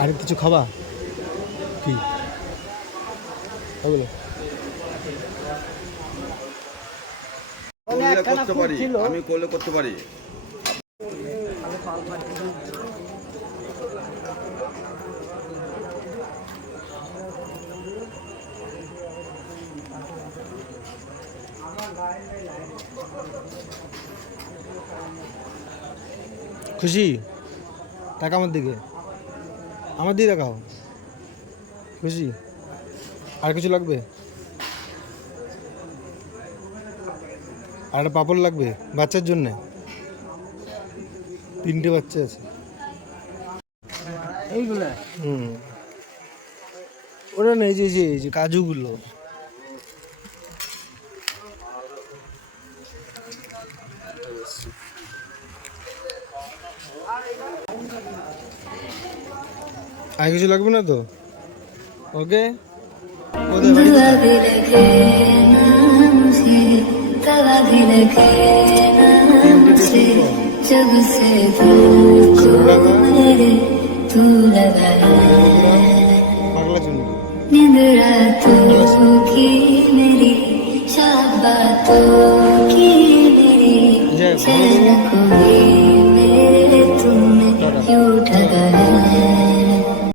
আর কিছু খাবা কি ওগুলো করতে পারি, আমি করলে করতে পারি। খুশি টাকা আমার দিকে দেখাও খুশি আর কিছু লাগবে আর একটা পাপড় লাগবে বাচ্চার জন্যে 3টে বাচ্চা আছে এইগুলা ওরা না এই যে কাজুগুলো আর কিছু লাগবে না তো ওকে जब से दिल को मेरे तू लगा नींद रातों की मेरी शाम बातों की मेरी चैन कोई